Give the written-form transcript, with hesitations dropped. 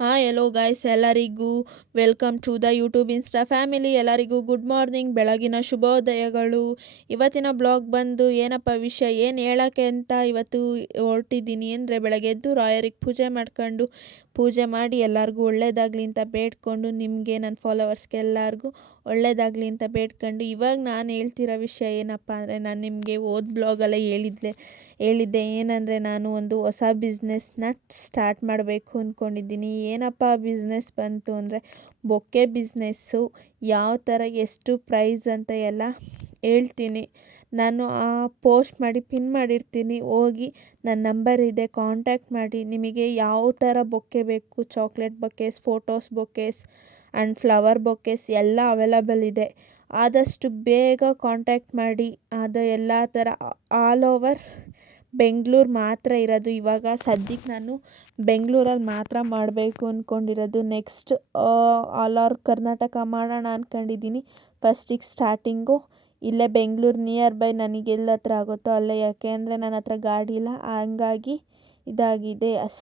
Hi hello guys ಎಲ್ಲರಿಗೂ welcome to the YouTube insta family. ಎಲ್ಲರಿಗೂ good morning, ಬೆಳಗಿನ ಶುಭೋದಯಗಳು. ಇವತ್ತಿನ ಬ್ಲಾಗ್ ಬಂದು ಏನಪ್ಪ ವಿಷಯ ಏನು ಹೇಳೋಕ್ಕೆ ಅಂತ ಇವತ್ತು ಹೊರಟಿದ್ದೀನಿ ಅಂದರೆ, ಬೆಳಗ್ಗೆ ಎದ್ದು ರಾಯರಿಗೆ ಪೂಜೆ ಮಾಡಿ ಎಲ್ಲರಿಗೂ ಒಳ್ಳೇದಾಗಲಿ ಅಂತ ಬೇಡ್ಕೊಂಡು, ನಿಮಗೆ ನನ್ನ ಫಾಲೋವರ್ಸ್ಗೆ ಎಲ್ಲರಿಗೂ ಒಳ್ಳೇದಾಗಲಿ ಅಂತ ಬೇಡ್ಕೊಂಡು, ಇವಾಗ ನಾನು ಹೇಳ್ತಿರೋ ವಿಷಯ ಏನಪ್ಪ ಅಂದರೆ, ನಾನು ನಿಮಗೆ ಬ್ಲಾಗಲ್ಲೇ ಹೇಳಿದ್ದೆ ಏನಂದರೆ, ನಾನು ಒಂದು ಹೊಸ ಬಿಸ್ನೆಸ್ನ ಸ್ಟಾರ್ಟ್ ಮಾಡಬೇಕು ಅಂದ್ಕೊಂಡಿದ್ದೀನಿ. ಏನಪ್ಪ ಬಿಸ್ನೆಸ್ ಬಂತು ಅಂದರೆ, ಬೊಕ್ಕೆ ಬಿಸ್ನೆಸ್ಸು. ಯಾವ ಥರ ಎಷ್ಟು ಪ್ರೈಸ್ ಅಂತ ಎಲ್ಲ ಹೇಳ್ತೀನಿ. ನಾನು ಪೋಸ್ಟ್ ಮಾಡಿ ಪಿನ್ ಮಾಡಿರ್ತೀನಿ, ಹೋಗಿ ನನ್ನ ನಂಬರ್ ಇದೆ, ಕಾಂಟ್ಯಾಕ್ಟ್ ಮಾಡಿ. ನಿಮಗೆ ಯಾವ ಥರ ಬೊಕ್ಕೆ ಬೇಕು, ಚಾಕ್ಲೇಟ್ ಬೊಕ್ಕೇಸ್, ಫೋಟೋಸ್ ಬೊಕ್ಕೇಸ್ ಆ್ಯಂಡ್ ಫ್ಲವರ್ ಬೊಕ್ಕೇಸ್ ಎಲ್ಲ ಅವೈಲಬಲ್ ಇದೆ. ಆದಷ್ಟು ಬೇಗ ಕಾಂಟ್ಯಾಕ್ಟ್ ಮಾಡಿ. ಅದು ಎಲ್ಲ ಥರ ಆಲ್ ಓವರ್ ಬೆಂಗಳೂರು ಮಾತ್ರ ಇರೋದು. ಇವಾಗ ಸದ್ಯಕ್ಕೆ ನಾನು ಬೆಂಗಳೂರಲ್ಲಿ ಮಾತ್ರ ಮಾಡಬೇಕು ಅಂದ್ಕೊಂಡಿರೋದು. ನೆಕ್ಸ್ಟ್ ಆಲ್ ಓವರ್ ಕರ್ನಾಟಕ ಮಾಡೋಣ ಅಂದ್ಕೊಂಡಿದ್ದೀನಿ. ಫಸ್ಟಿಗೆ ಸ್ಟಾರ್ಟಿಂಗು ಇಲ್ಲೇ ಬೆಂಗಳೂರು ನಿಯರ್ ಬೈ ನನಗೆ ಎಲ್ಲಿ ಹತ್ರ ಆಗುತ್ತೋ ಅಲ್ಲೇ, ಯಾಕೆ ಅಂದರೆ ನನ್ನ ಹತ್ರ ಗಾಡಿ ಇಲ್ಲ, ಹಂಗಾಗಿ ಇದಾಗಿದೆ